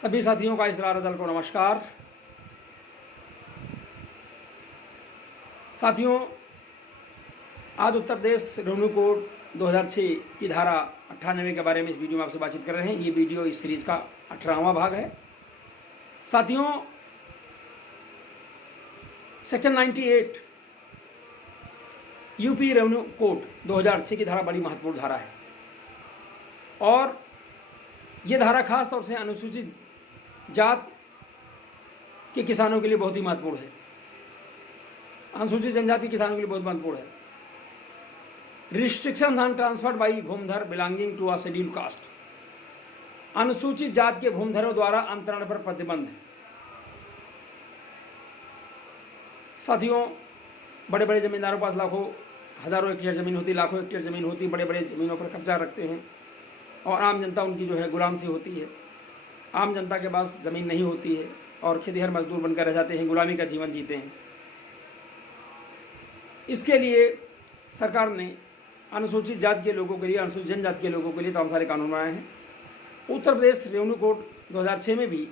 सभी साथियों का इसरार अज़ल को नमस्कार। साथियों, आज उत्तर प्रदेश रेवेन्यू कोड 2006 की धारा 98 के बारे में इस वीडियो में आपसे बातचीत कर रहे हैं। ये वीडियो इस सीरीज का 18वां भाग है। साथियों, सेक्शन 98 यूपी रेवेन्यू कोड 2006 की धारा बड़ी महत्वपूर्ण धारा है और ये धारा खास तौर से अनुसूचित जात के किसानों के लिए बहुत ही महत्वपूर्ण है। अनुसूचित जनजाति के किसानों के लिए बहुत महत्वपूर्ण है। Restrictions on transferred by bhumidhar belonging to a schedule caste, अनुसूचित जात के भूमिधरों द्वारा अंतरण पर प्रतिबंध। साथियों, बड़े बड़े जमींदारों के पास लाखों हजारों हेक्टेयर जमीन होती, लाखों हेक्टेयर जमीन होती, बड़े बड़े जमीनों पर कब्जा रखते हैं और आम जनता उनकी जो है गुलाम सी होती है। आम जनता के पास ज़मीन नहीं होती है और खेतिहर मजदूर बनकर रह जाते हैं, गुलामी का जीवन जीते हैं। इसके लिए सरकार ने अनुसूचित जाति के लोगों के लिए, अनुसूचित जनजाति के लोगों के लिए तमाम सारे कानून बनाए हैं। उत्तर प्रदेश रेवेन्यू कोड 2006 में भी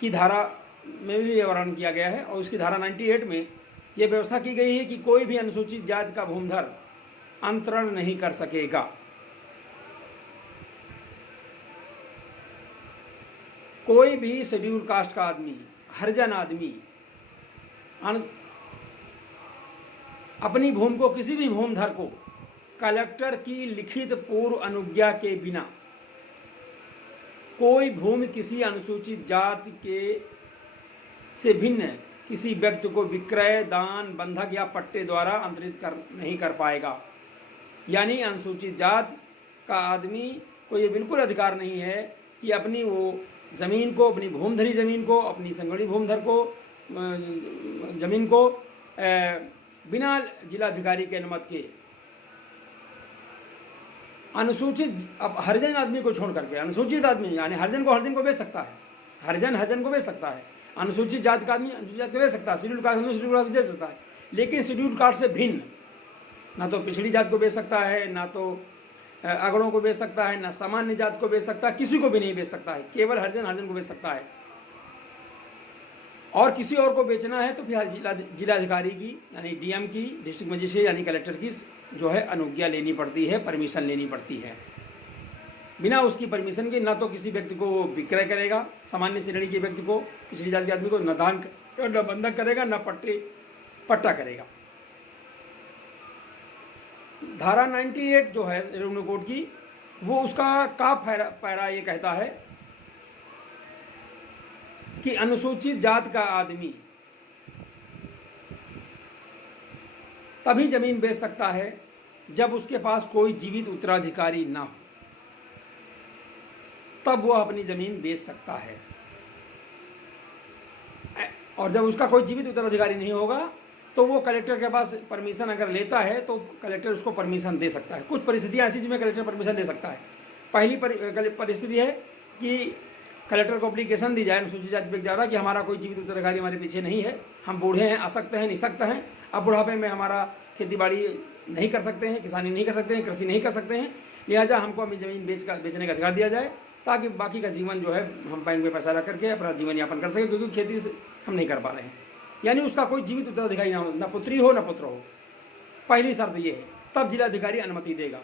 की धारा में भी ये वर्णन किया गया है और उसकी धारा 98 में ये व्यवस्था की गई है कि कोई भी अनुसूचित जाति का भूमिधर अंतरण नहीं कर सकेगा। कोई भी शेड्यूल कास्ट का आदमी, हरिजन आदमी अपनी भूमि को, किसी भी भूमिधर को कलेक्टर की लिखित पूर्व अनुज्ञा के बिना कोई भूमि किसी अनुसूचित जाति के से भिन्न किसी व्यक्ति को विक्रय, दान, बंधक या पट्टे द्वारा अंतरित नहीं कर पाएगा। यानी अनुसूचित जात का आदमी को ये बिल्कुल अधिकार नहीं है कि अपनी वो ज़मीन को, अपनी भूमिधरी ज़मीन को, अपनी संगठित भूमिधर को ज़मीन को बिना जिलाधिकारी के अनुमति के अनुसूचित, अब हरिजन आदमी को छोड़ करके अनुसूचित आदमी, यानी हरिजन को बेच सकता है, हरिजन को बेच सकता है, अनुसूचित जाति का आदमी अनुसूचित जाति को बेच सकता है, शेड्यूल कास्ट आदमी शेड्यूल कास्ट बेच सकता है। लेकिन शेड्यूल कास्ट से भिन्न ना तो पिछड़ी जाति को बेच सकता है, ना तो अगड़ों को बेच सकता है, ना सामान्य जाति को बेच सकता है, किसी को भी नहीं बेच सकता है। केवल हरिजन को बेच सकता है। और किसी और को बेचना है तो फिर जिलाधिकारी की, यानी डीएम की, डिस्ट्रिक्ट मजिस्ट्रेट यानी कलेक्टर की जो है अनुज्ञा लेनी पड़ती है, परमिशन लेनी पड़ती है। बिना उसकी परमिशन के ना तो किसी व्यक्ति को विक्रय करेगा, सामान्य श्रेणी के व्यक्ति को, पिछड़ी जाति के आदमी को न दान, न बंधक करेगा, न पट्टा करेगा। धारा 98 जो है रेवेन्यू कोड की, वो उसका का पैरा ये कहता है कि अनुसूचित जात का आदमी तभी जमीन बेच सकता है जब उसके पास कोई जीवित उत्तराधिकारी ना हो, तब वह अपनी जमीन बेच सकता है। और जब उसका कोई जीवित उत्तराधिकारी नहीं होगा तो वो कलेक्टर के पास परमिशन अगर लेता है तो कलेक्टर उसको परमिशन दे सकता है। कुछ परिस्थितियाँ ऐसी जिनमें कलेक्टर परमिशन दे सकता है। पहली परिस्थिति है कि कलेक्टर को एप्लीकेशन दी जाए अनुसूचित जाति व्यक्ति द्वारा कि हमारा कोई जीवित उत्तराधिकारी हमारे पीछे नहीं है, हम बूढ़े हैं, असक्त हैं, निःशक्त हैं, अब बुढ़ापे में हमारा खेती बाड़ी नहीं कर सकते हैं, किसानी नहीं कर सकते हैं, कृषि नहीं कर सकते हैं, लिहाजा हमको अपनी ज़मीन बेचने का अधिकार दिया जाए ताकि बाकी का जीवन जो है हम बैंक में पैसा रख करके अपना जीवन यापन कर सकें, क्योंकि खेती से हम नहीं कर पा रहे हैं। यानी उसका कोई जीवित उत्तराधिकारी ना हो, न पुत्री हो न पुत्र हो। पहली शर्त ये है, तब जिलाधिकारी अनुमति देगा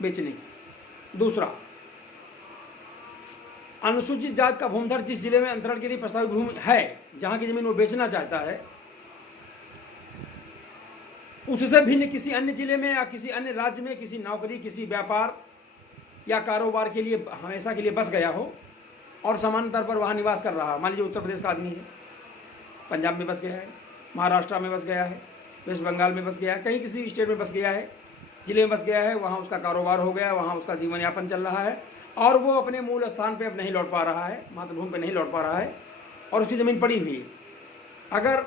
बेचने की। दूसरा, अनुसूचित जात का भूमिधर जिस जिले में अंतरण के लिए प्रस्तावित भूमि है, जहाँ की जमीन वो बेचना चाहता है, उससे भिन्न किसी अन्य जिले में या किसी अन्य राज्य में किसी नौकरी, किसी व्यापार या कारोबार के लिए हमेशा के लिए बस गया हो और सामान्य तौर पर वहाँ निवास कर रहा है। मान लीजिए उत्तर प्रदेश का आदमी है, पंजाब में बस गया है, महाराष्ट्र में बस गया है, वेस्ट बंगाल में बस गया है, कहीं किसी स्टेट में बस गया है, जिले में बस गया है, वहाँ उसका कारोबार हो गया, वहाँ उसका जीवन यापन चल रहा है और वो अपने मूल स्थान पे अब नहीं लौट पा रहा है, मातृभूमि पे नहीं लौट पा रहा है और उसकी ज़मीन पड़ी हुई है। अगर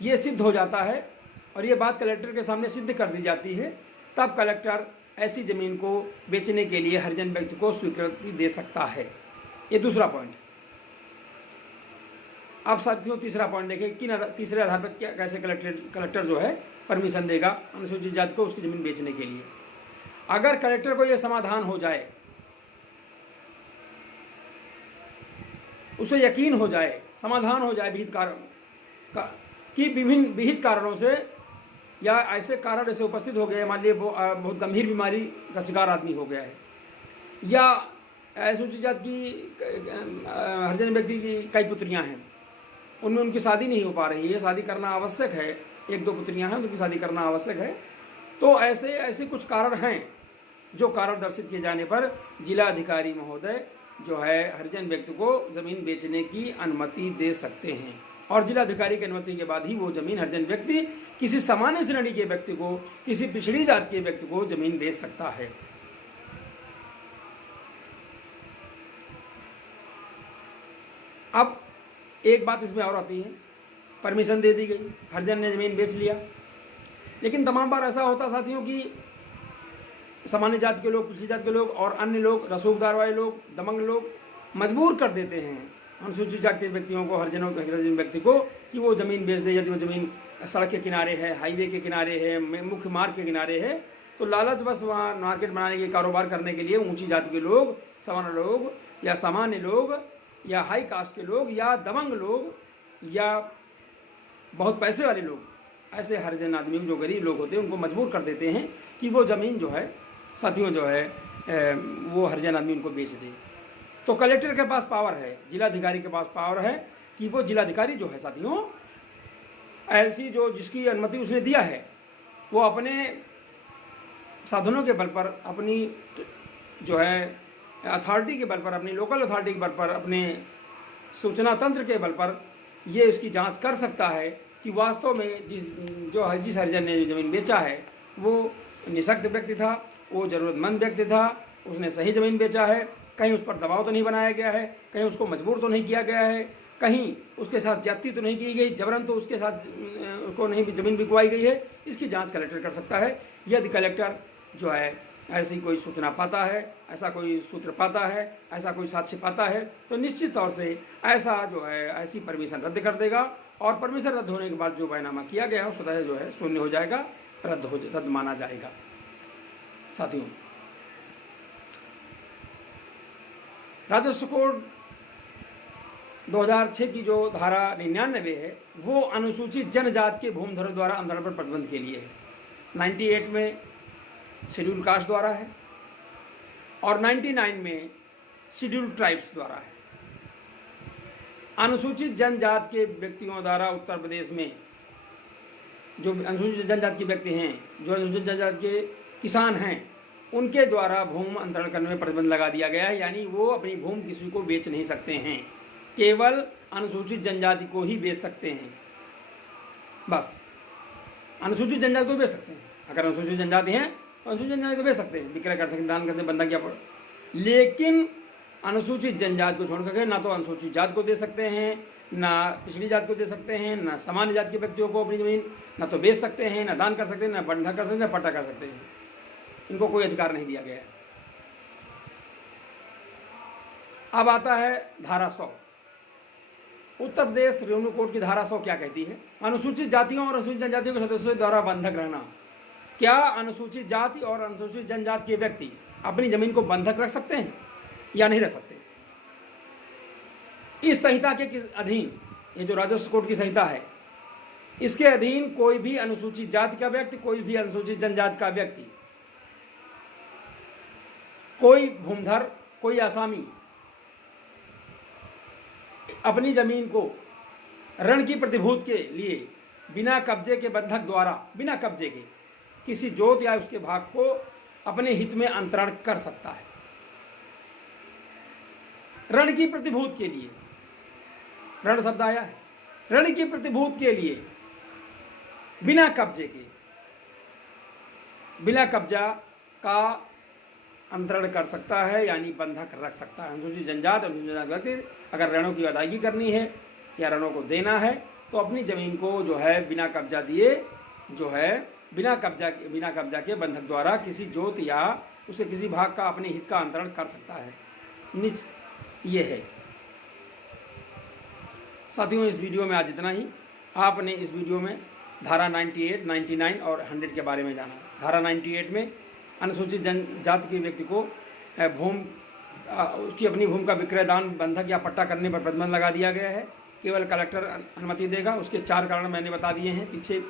ये सिद्ध हो जाता है और ये बात कलेक्टर के सामने सिद्ध कर दी जाती है, तब कलेक्टर ऐसी ज़मीन को बेचने के लिए हरिजन व्यक्ति को स्वीकृति दे सकता है। ये दूसरा पॉइंट। अब साथियों, तीसरा पॉइंट देखें कि तीसरे आधार पर क्या कैसे कलेक्टर जो है परमिशन देगा अनुसूचित जाति को उसकी ज़मीन बेचने के लिए। अगर कलेक्टर को यह समाधान हो जाए उसे यकीन हो जाए, समाधान हो जाए विहित कारण का कि विभिन्न विहित कारणों से या ऐसे कारण ऐसे उपस्थित हो गए, मान लीजिए बहुत गंभीर बीमारी का शिकार आदमी हो गया है, या अनुसूचित जाति की हरिजन व्यक्ति की कई पुत्रियां हैं, उनमें उनकी शादी नहीं हो पा रही है, शादी करना आवश्यक है, 1-2 पुत्रियां हैं उनकी शादी करना आवश्यक है, तो ऐसे कुछ कारण हैं जो कारण दर्शित किए जाने पर जिला अधिकारी महोदय जो है हरिजन व्यक्ति को ज़मीन बेचने की अनुमति दे सकते हैं। और जिला अधिकारी की अनुमति के बाद ही वो ज़मीन हरिजन व्यक्ति किसी सामान्य श्रेणी के व्यक्ति को, किसी पिछड़ी जाति के व्यक्ति को ज़मीन बेच सकता है। अब एक बात इसमें और आती है, परमिशन दे दी गई, हरिजन ने ज़मीन बेच लिया, लेकिन तमाम बार ऐसा होता साथियों कि सामान्य जाति के लोग, पिछड़ी जाति के लोग और अन्य लोग, रसूखदार वाले लोग, दबंग लोग मजबूर कर देते हैं अनुसूचित जाति के व्यक्तियों को, हरिजन व्यक्ति को कि वो ज़मीन बेच दे। यदि वो ज़मीन सड़क के किनारे है, हाईवे के किनारे है, मुख्य मार्ग के किनारे है, तो लालच बस वहाँ मार्केट बनाने के, कारोबार करने के लिए ऊंची जाति के लोग, सवर्ण लोग या सामान्य लोग या हाई कास्ट के लोग या दबंग लोग या बहुत पैसे वाले लोग, ऐसे हरिजन आदमी जो गरीब लोग होते हैं उनको मजबूर कर देते हैं कि वो ज़मीन जो है साथियों जो है वो हरिजन आदमी उनको बेच दे। तो कलेक्टर के पास पावर है, जिलाधिकारी के पास पावर है कि वो जिलाधिकारी जो है साथियों ऐसी जो जिसकी अनुमति उसने दिया है वो अपने साधनों के बल पर, अपनी जो है अथॉरिटी के बल पर, अपनी लोकल अथॉरिटी के बल पर, अपने सूचना तंत्र के बल पर ये उसकी जांच कर सकता है कि वास्तव में जिस हरिजन ने ज़मीन बेचा है वो निःशक्त व्यक्ति था, वो ज़रूरतमंद व्यक्ति था, उसने सही ज़मीन बेचा है, कहीं उस पर दबाव तो नहीं बनाया गया है, कहीं उसको मजबूर तो नहीं किया गया है, कहीं उसके साथ ज्यादती तो नहीं की गई, जबरन तो उसके साथ उसको नहीं ज़मीन बिकवाई गई है। इसकी जांच कलेक्टर कर सकता है। यदि कलेक्टर जो है ऐसी कोई सूचना पाता है, ऐसा कोई सूत्र पाता है, ऐसा कोई साक्ष्य पाता है, तो निश्चित तौर से ऐसा जो है ऐसी परमिशन रद्द कर देगा और परमिशन रद्द होने के बाद जो बयानामा किया गया है स्वतः जो है शून्य हो जाएगा, रद्द माना जाएगा। साथियों, राजस्व कोड 2006 की जो धारा 99 है वो अनुसूचित जनजाति के भूमिधरों द्वारा अंतरण पर प्रतिबंध के लिए है। 98 में शेड्यूल कास्ट द्वारा है और 99 में शेड्यूल ट्राइब्स द्वारा है। अनुसूचित जनजाति के व्यक्तियों द्वारा उत्तर प्रदेश में जो अनुसूचित जनजाति के व्यक्ति हैं, जो अनुसूचित जनजाति के किसान हैं, उनके द्वारा भूमि अंतरण करने में प्रतिबंध लगा दिया गया है। यानी वो अपनी भूमि किसी को बेच नहीं सकते हैं, केवल अनुसूचित जनजाति को ही बेच सकते हैं। बस अनुसूचित जनजाति को बेच सकते हैं। अगर अनुसूचित जनजाति हैं तो अनुसूचित जनजाति को बेच सकते हैं, विक्रय कर सकते हैं, दान करते हैं, बंधक या पड़। लेकिन अनुसूचित जनजाति को छोड़ करके ना तो अनुसूचित जाति को दे सकते हैं, ना पिछड़ी जाति को दे सकते हैं, ना सामान्य जाति के व्यक्तियों को अपनी ज़मीन ना तो बेच सकते हैं, ना दान कर सकते हैं, ना बंधक कर सकते हैं, ना पट्टा कर सकते हैं। इनको कोई अधिकार नहीं दिया गया है। अब आता है धारा 100। उत्तर प्रदेश रेवेन्यू कोड की धारा 100 क्या कहती है? अनुसूचित जातियों और अनुसूचित जनजातियों के सदस्यों द्वारा बंधक रहना। क्या अनुसूचित जाति और अनुसूचित जनजाति के व्यक्ति अपनी जमीन को बंधक रख सकते हैं या नहीं रख सकते? इस संहिता के किस अधीन, ये जो राजस्व कोड की संहिता है, इसके अधीन कोई भी अनुसूचित जाति का व्यक्ति, कोई भी अनुसूचित जनजाति का व्यक्ति, कोई भूमिधर, कोई आसामी अपनी जमीन को ऋण की प्रतिभूति के लिए बिना कब्जे के बंधक द्वारा, बिना कब्जे के किसी जोत या उसके भाग को अपने हित में अंतरण कर सकता है। ऋण की प्रतिभूति के लिए, ऋण शब्द आया है, ऋण की प्रतिभूति के लिए बिना कब्जे के, बिना कब्जा का अंतरण कर सकता है, यानी बंधक रख सकता है। अनुसूचित जनजाति, अनुसूचित जनजाति व्यक्ति अगर ऋणों की अदायगी करनी है या ऋणों को देना है तो अपनी ज़मीन को जो है बिना कब्जा दिए, जो है बिना कब्जा के बंधक द्वारा किसी जोत या उसे किसी भाग का अपने हित का अंतरण कर सकता है। ये है साथियों, इस वीडियो में आज इतना ही। आपने इस वीडियो में धारा 98, 99 और 100 के बारे में जाना। धारा 98 में अनुसूचित जनजाति के व्यक्ति को भूमि उसकी अपनी भूमि का विक्रय, दान, बंधक या पट्टा करने पर प्रतिबंध लगा दिया गया है। केवल कलेक्टर अनुमति देगा। उसके 4 कारण मैंने बता दिए हैं पीछे।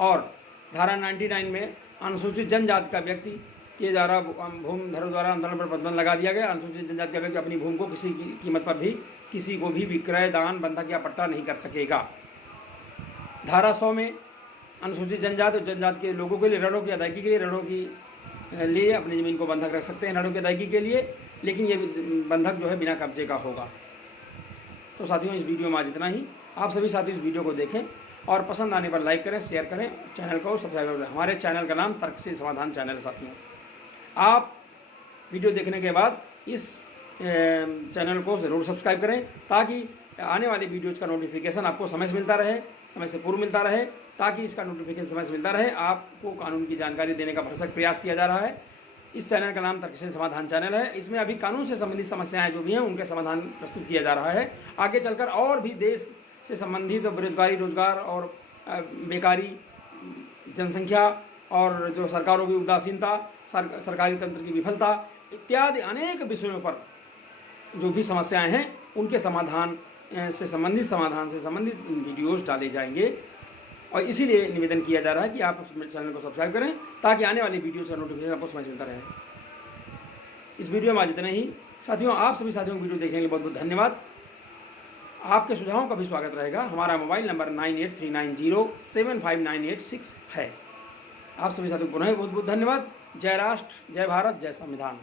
और धारा 99 में अनुसूचित जनजाति का व्यक्ति के द्वारा भूमिधरों द्वारा अंतरण पर प्रतिबंध लगा दिया गया। अनुसूचित जनजाति का व्यक्ति अपनी भूमि को किसी की कीमत पर भी किसी को भी विक्रय, दान, बंधक या पट्टा नहीं कर सकेगा। धारा 100 में अनुसूचित जनजाति और जनजाति के लोगों के लिए ऋणों की अदायगी के लिए लिए अपनी ज़मीन को बंधक रख सकते हैं ऋणों की अदायगी के लिए, लेकिन ये बंधक जो है बिना कब्जे का होगा। तो साथियों, इस वीडियो में आज इतना ही। आप सभी साथी इस वीडियो को देखें और पसंद आने पर लाइक करें, शेयर करें, चैनल को सब्सक्राइब करें। हमारे चैनल का नाम तर्कशील समाधान चैनल है। साथियों, आप वीडियो देखने के बाद इस चैनल को ज़रूर सब्सक्राइब करें ताकि आने वाली वीडियोज़ का नोटिफिकेशन आपको समय से मिलता रहे, समय से पूर्व मिलता रहे, ताकि इसका नोटिफिकेशन समय से मिलता रहे। आपको कानून की जानकारी देने का भरसक प्रयास किया जा रहा है। इस चैनल का नाम तर्कशील समाधान चैनल है। इसमें अभी कानून से संबंधित समस्याएं जो भी हैं उनके समाधान प्रस्तुत किया जा रहा है। आगे चलकर और भी देश से संबंधित बेरोजगारी, रोजगार और बेकारी, जनसंख्या और जो सरकारों की उदासीनता, सरकारी तंत्र की विफलता इत्यादि अनेक विषयों पर जो भी समस्याएं हैं उनके समाधान से संबंधित वीडियोज़ डाले जाएंगे। और इसीलिए निवेदन किया जा रहा है कि आप चैनल को सब्सक्राइब करें ताकि आने वाली वीडियोज़ का नोटिफिकेशन आपको समझ मिलता रहे। इस वीडियो में आज इतना ही। साथियों, आप सभी साथियों को वीडियो देखने के लिए बहुत बहुत धन्यवाद। आपके सुझावों का भी स्वागत रहेगा। हमारा मोबाइल नंबर 9839075986 है। आप सभी साथियों को पुनः बहुत बहुत धन्यवाद। जय राष्ट्र, जय भारत, जय संविधान।